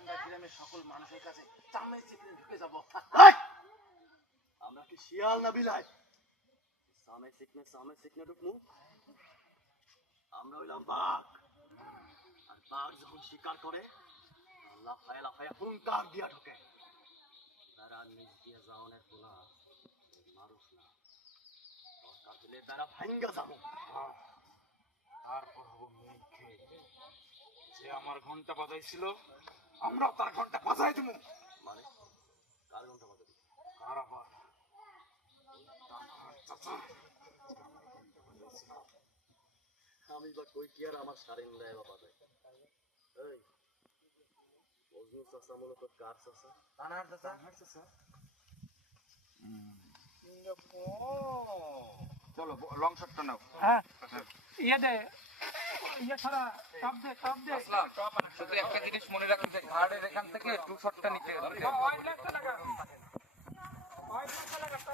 আমরা গ্রামের সকল মানুষের কাছে চামের চিপড়ে ঢুকে যাব। আমরা কি শিয়াল না বিলাই সামে সিকনে ঢুকমু? আমরা হইলাম বাঘ, আর বাঘ যখন শিকার করে লাফায় লাফায় হুঙ্কার দিয়া ঢোকে। তারা নিজ দিয়ে যাওয়ানের গুণা মানুষ না, দরকার হলে তারা ভাঙ্গা যাবো। তারপর হবো মুখে যে আমার ঘন্টা বাজাইছিল, আমরা তার ঘন্টা বাজাই দেবো। মানে কার ঘন্টা বাজাবি? কার আবার চাচা আমি বা কই কি আর আমার সারেন দেয় বাবা দেয়। এই মজনু চাচা মূলত কার চাচা? তানার চাচা। চাচা চলো লং শটটা নাও। হ্যাঁ ইয়ে দে, ইয়ে ছাড়া টপ দে, টপ দে। শুধু একটা জিনিস মনে রাখতে, ঘাড়ের এখান থেকে টু শটটা নিচে।